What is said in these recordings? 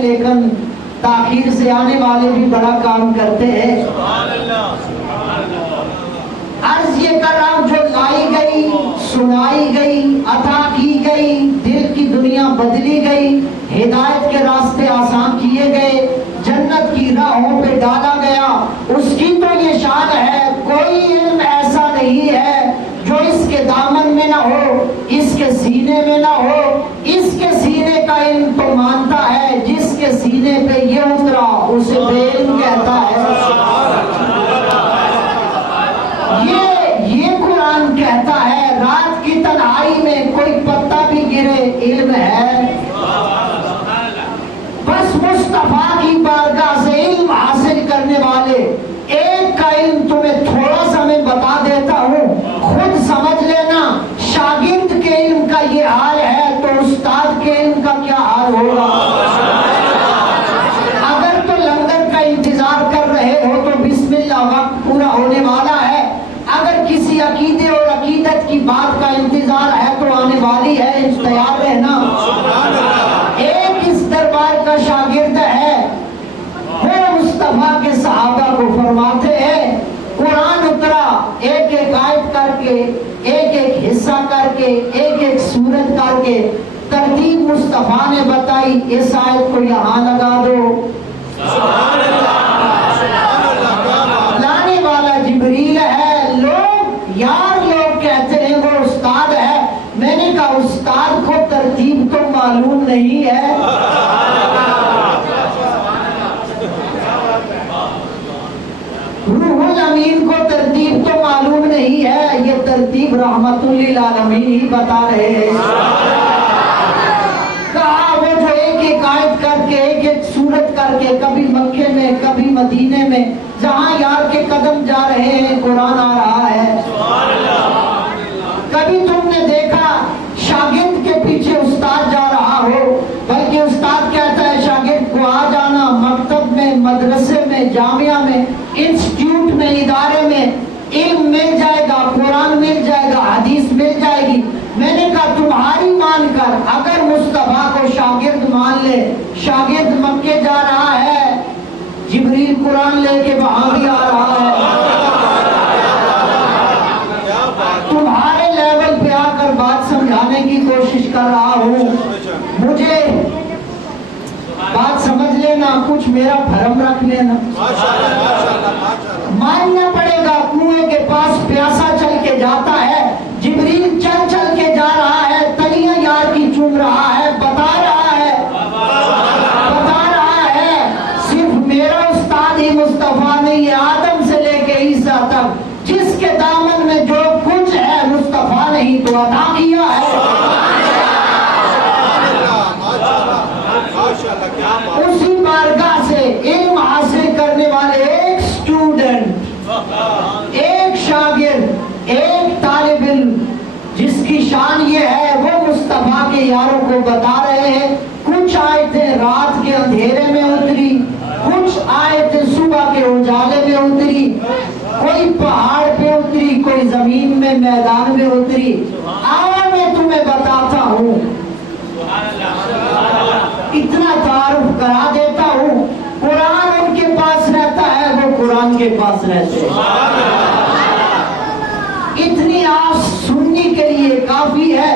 لیکن تاخیر سے آنے والے بھی بڑا کام کرتے ہیں. عرض یہ کر رہا ہوں جو لائی گئی، سنائی گئی، عطا کی گئی، دل کی دنیا بدلی گئی، ہدایت کے راستے آسان کیے گئے، جنت کی راہوں پہ ڈالا گیا، اس کی تو یہ شان ہے. کوئی علم ایسا نہیں ہے جو اس کے دامن میں نہ ہو، اس کے سینے میں نہ ہو. اس کے سینے کا علم تو مانتا ہے، جس کے سینے پہ یہ اترا اسے بے علم کہتا ہے. یہ قرآن کہتا ہے رات کی تنہائی میں کوئی پتا بھی گرے علم ہے. بس مصطفیٰ کی بارگاہ سے علم حاصل کرنے والے ایک کا علم تمہیں تھوڑا سا میں بتا دیتا ہوں، خود سمجھ لینا. شاگرد کے علم کا یہ حال ہے تو استاد کے علم کا کیا حال ہوگا. اگر تو لنگر کا انتظار کر رہے ہو تو بسم اللہ، وقت پورا ہونے والا ہے. اگر کسی عقیدے اور عقیدت کی بات کا انتظار ہے تو آنے والی ہے، تیار رہنا. ایک اس دربار کا شاگرد ہے، وہ مصطفیٰ کے صحابہ کو فرماتے ہیں قرآن اترا ایک ایک آیت کر کے، ایک ایک حصہ کر کے، ایک ایک سورت کر کے، ترتیب مصطفیٰ نے بتائی. اس آیت کو یہاں لگا دو. لانے والا جبریل ہے. لوگ کہتے ہیں وہ استاد ہے. میں نے کہا استاد کو ترتیب تو معلوم نہیں ہے. روح الامین کو ترتیب تو معلوم نہیں ہے. یہ ترتیب رحمت للعالمین ہی بتا رہے ہیں. کہا وہ جو ایک ایک آیت کر کے، ایک ایک سورت کر کے، کبھی مکے میں کبھی مدینے میں، جہاں یار کے قدم جا رہے ہیں قرآن آ رہا ہے. کبھی تم نے دیکھا شاگرد کے پیچھے استاد جا رہا ہو، بلکہ استاد کہتا ہے شاگرد کو آ جانا، مکتب میں، مدرسے میں، جامعہ میں، انسٹیٹیوٹ میں، ادارے میں علم مل جائے گا، قرآن مل جائے گا، حدیث مل جائے گی. میں نے کہا تمہاری مان کر اگر مصطفیٰ کو شاگرد مان لے، شاگرد مکے جا رہا ہے، جبریل قرآن لے کے وہاں بھی آ رہا ہے. تمہارے لیول پہ آ کر بات سمجھانے کی کوشش کر رہا ہوں. مجھے بات سمجھ لینا، کچھ میرا بھرم رکھ لینا. ماننا پڑے گا. کنویں کے پاس پیاسا چل کے جاتا ہے، جبریل چل چل کے جا رہا ہے، تلیاں یار کی چوم رہا ہے، بتا رہا ہے صرف میرا استاد ہی مصطفیٰ نہیں ہے. آدم سے لے کے عیسیٰ تک جس کے دامن میں جو کچھ ہے مصطفیٰ نے ہی تو عطا کیا ہے. اسی بارگاہ سے علم حاصل کرنے والے ایک اسٹوڈنٹ، ایک شاگرد، ایک طالب علم جس کی شان یہ ہے وہ مصطفیٰ کے یاروں کو بتا رہے ہیں. کچھ آیتیں رات کے اندھیرے میں اتری، کچھ آیتیں صبح کے اجالے میں اتری، کوئی پہاڑ پہ اتری، کوئی زمین میں، میدان میں اتری. آؤ میں تمہیں بتاتا ہوں، اتنا تعارف کرا دیتا ہوں. قرآن ان کے پاس رہتا ہے، وہ قرآن کے پاس رہتے ہیں. اتنی آس سنی کے لیے کافی ہے.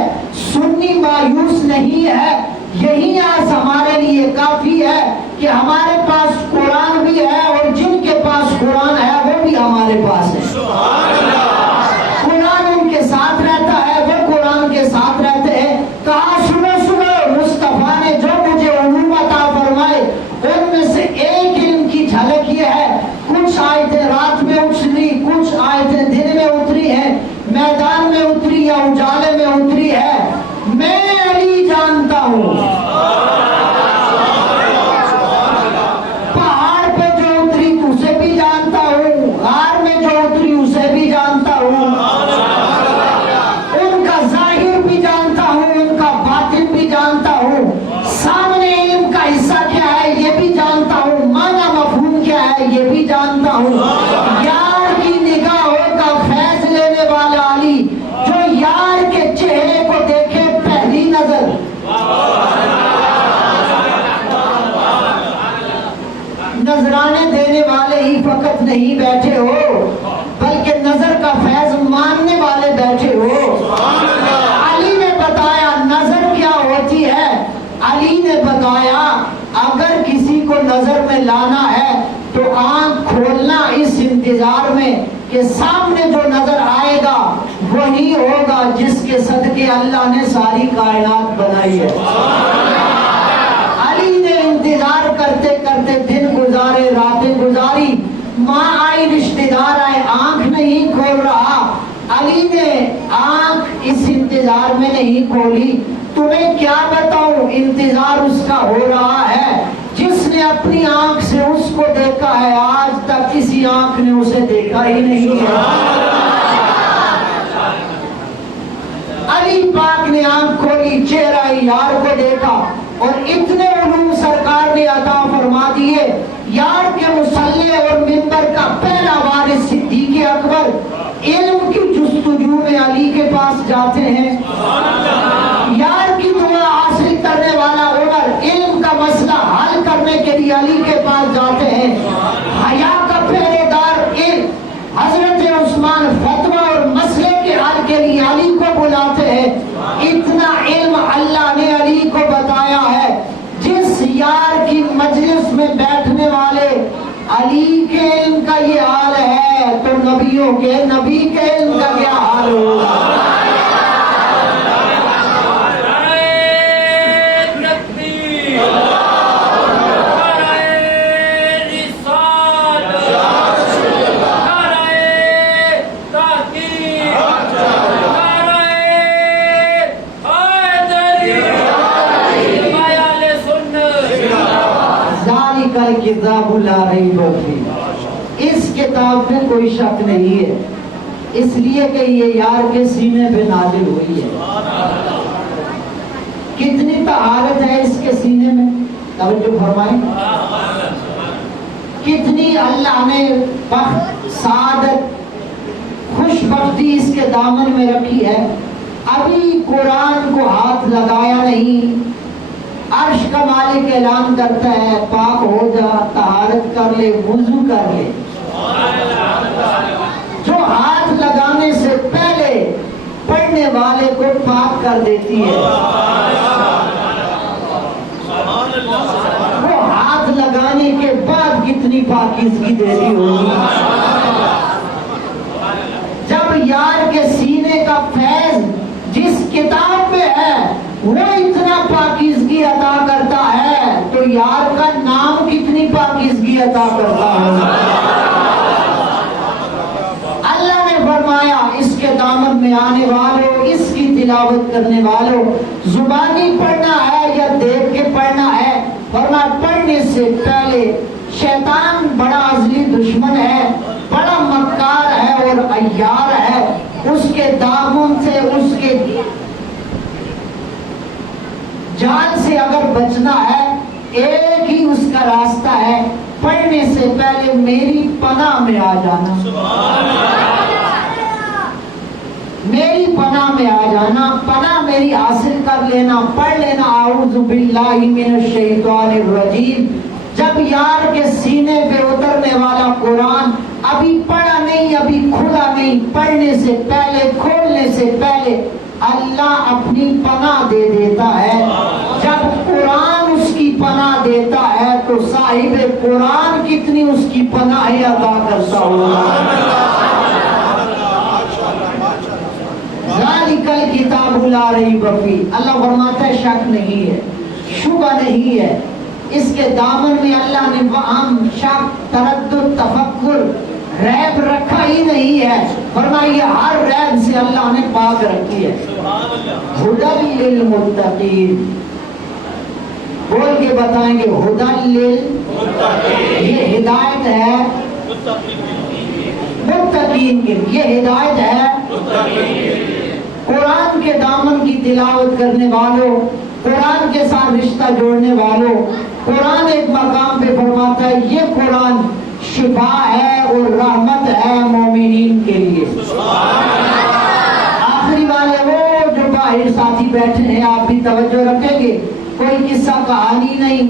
سنی مایوس نہیں ہے. یہی آس ہمارے لیے کافی ہے کہ ہمارے پاس قرآن بھی ہے اور جن کے پاس قرآن ہے وہ بھی ہمارے پاس ہے. قرآن ان کے ساتھ رہتا ہے، وہ قرآن کے ساتھ رہتے ہیں. کہا سنو مصطفیٰ نے جو مجھے علوم عطا فرمائے ان میں سے ایک علم کی جھلک یہ ہے. کچھ آیتیں رات میں اتری، کچھ آیتیں دن میں اتری ہیں، میدان میں اتری یا اجالے میں اتری ہے. میں علی جانتا ہوں. پہاڑ پہ جو اتری اسے بھی جانتا ہوں، غار میں جو اتری اسے بھی جانتا ہوں. ان کا ظاہر بھی جانتا ہوں، ان کا باطن بھی جانتا ہوں. سامنے علم کا حصہ کیا ہے یہ بھی جانتا ہوں، معنی مفہوم کیا ہے یہ بھی جانتا ہوں. یار کی نگاہوں کا فیض لینے والا علی جو یار کے چہرے نہیں بیٹھے ہو بلکہ نظر کا فیض ماننے والے بیٹھے ہو۔ علی نے بتایا نظر کیا ہوتی ہے، علی نے بتایا اگر کسی کو نظر میں لانا ہے تو آنکھ کھولنا اس انتظار میں کہ سامنے جو نظر آئے گا وہی ہوگا جس کے صدقے اللہ نے ساری کائنات بنائی ہے۔ علی نے انتظار کرتے کرتے دن گزارے، راتیں گزاری، ماں آئی، رشتہ دار آئے، آنکھ نہیں کھول رہا۔ علی نے آنکھ اس انتظار میں نہیں کھولی۔ تمہیں کیا بتاؤں، انتظار اس کا ہو رہا ہے جس نے اپنی آنکھ سے اس کو دیکھا ہے، آج تک کسی آنکھ نے اسے دیکھا ہی نہیں ہے۔ علی پاک نے آنکھ کھولی، چہرہ یار کو دیکھا، اور اتنے علوم سرکار نے عطا فرما دیے۔ یار کے مصلی اور منبر کا پہلا وارث صدیق اکبر علم کی جستجو میں علی کے پاس جاتے ہیں۔ یار کی دعا حاصل کرنے والا عمر علم کا مسئلہ حل کرنے کے لیے علی کے پاس جاتے ہیں۔ حیا کا پہرے دار حضرت عثمان فتویٰ اور مسئلے کے حل کے لیے علی کو بلاتے ہیں۔ اتنا علم اللہ نے علی کو بتایا ہے، جس یار کی مجلس میں بیٹھنے والے علی کے علم کا یہ حال ہے تو نبیوں کے، نبی کے علم کا کیا حال ہوگا؟ کتاب لا ریب فیہ، اس کتاب میں کوئی شک نہیں ہے، اس لیے کہ یہ یار کے سینے پہ نازل ہوئی ہے۔ کتنی طہارت ہے اس کے سینے میں، توجہ فرمائیں، کتنی اللہ نے بخت، سعادت، خوش بختی اس کے دامن میں رکھی ہے۔ ابھی قرآن کو ہاتھ لگایا نہیں، عرش کا مالک اعلان کرتا ہے پاک ہو جا، طہارت کر لے، وضو کر لے، جو ہاتھ لگانے سے پہلے پڑھنے والے کو پاک کر دیتی ہے، وہ ہاتھ لگانے کے بعد کتنی پاکیزگی دیتی ہوگی۔ جب یار کے سینے کا فیض جس کتاب میں ہے وہ اتنا پاکیزگی عطا کرتا ہے تو یار کا نام کتنی پاکیزگی عطا کرتا ہے۔ اللہ نے فرمایا اس کے دامن میں آنے والوں، اس کی تلاوت کرنے والوں، زبانی پڑھنا ہے یا دیکھ کے پڑھنا ہے؟ فرمایا پڑھنے سے پہلے شیطان بڑا ازلی دشمن ہے، بڑا مکار ہے اور عیار ہے، اس کے دامن سے، اس کے جال سے اگر بچنا ہے ایک ہی اس کا راستہ ہے، پڑھنے سے پہلے میری پناہ میں آ جانا، میری پناہ میں آ جانا، پناہ میری حاصل کر لینا، پڑھ لینا اعوذ باللہ من الشیطان الرجیم۔ جب یار کے سینے پہ اترنے والا قرآن ابھی پڑھا نہیں، ابھی کھلا نہیں، پڑھنے سے پہلے، کھولنے سے پہلے اللہ اپنی پناہ دے دیتا ہے۔ جب قرآن اس کی پناہ دیتا ہے تو صاحب قرآن کتنی اس کی پناہ عطا کرتا ہوگا۔ ذالک الکتاب لا ریب فیہ، اللہ فرماتا ہے شک نہیں ہے، شبہ نہیں ہے، اس کے دامن میں اللہ نے وہم، شک، تردد، تفکر، ریب رکھا ہی نہیں ہے۔ فرمایا ہر ریب سے اللہ نے پاک رکھی ہے۔ ہدی للمتقین، بول کے بتائیں گے ہدی للمتقین، یہ ہدایت ہے متقین کے، یہ ہدایت ہے قرآن کے دامن کی تلاوت کرنے والوں، قرآن کے ساتھ رشتہ جوڑنے والوں۔ قرآن ایک مقام پہ فرماتا ہے یہ قرآن شفا ہے اور رحمت ہے مومنین کے لیے۔ آخری والے وہ جو باہر ساتھی بیٹھے ہیں آپ بھی توجہ رکھیں گے، کوئی قصہ کہانی نہیں،